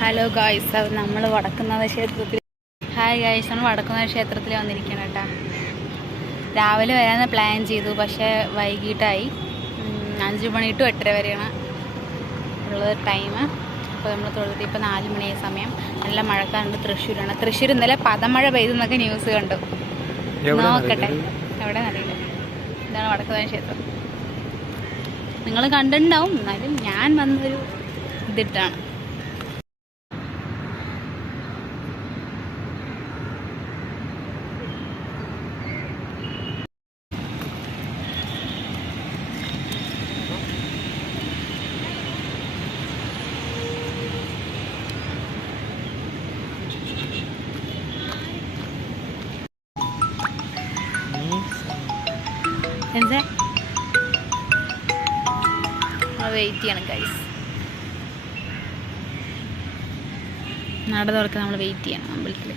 Hello guys, നമ്മൾ വടക്കുന്നാഥ ക്ഷേത്രത്തിൽ നമ്മൾ വടക്കുന്നാഥ ക്ഷേത്രത്തിൽ വന്നിരിക്കണം കേട്ടോ. രാവിലെ വരാമെന്ന് പ്ലാൻ ചെയ്തു, പക്ഷേ വൈകിട്ടായി. 5 മണി ടു 8:30 വരെയാണ് ഉള്ളത് ടൈം. അപ്പോൾ നമ്മൾ തൊഴുതിട്ട് ഇപ്പോൾ 4 മണിയായ സമയം. നല്ല മഴക്കാറുണ്ട്. തൃശ്ശൂർ ഇന്നലെ പദമഴ പെയ്തെന്നൊക്കെ ന്യൂസ് കണ്ടു. നോക്കട്ടെ എവിടെ അറിയില്ല. ഇതാണ് വടക്കുന്നാഥ ക്ഷേത്രം. നിങ്ങൾ കണ്ടിട്ടുണ്ടാവും, എന്നാലും ഞാൻ വന്നൊരു ഇതിട്ടാണ്. എന്താ വെയിറ്റ് ചെയ്യണം ഗൈസ്. നട തുറക്കാൻ നമ്മൾ വെയിറ്റ് ചെയ്യണം അമ്പലത്തിൽ.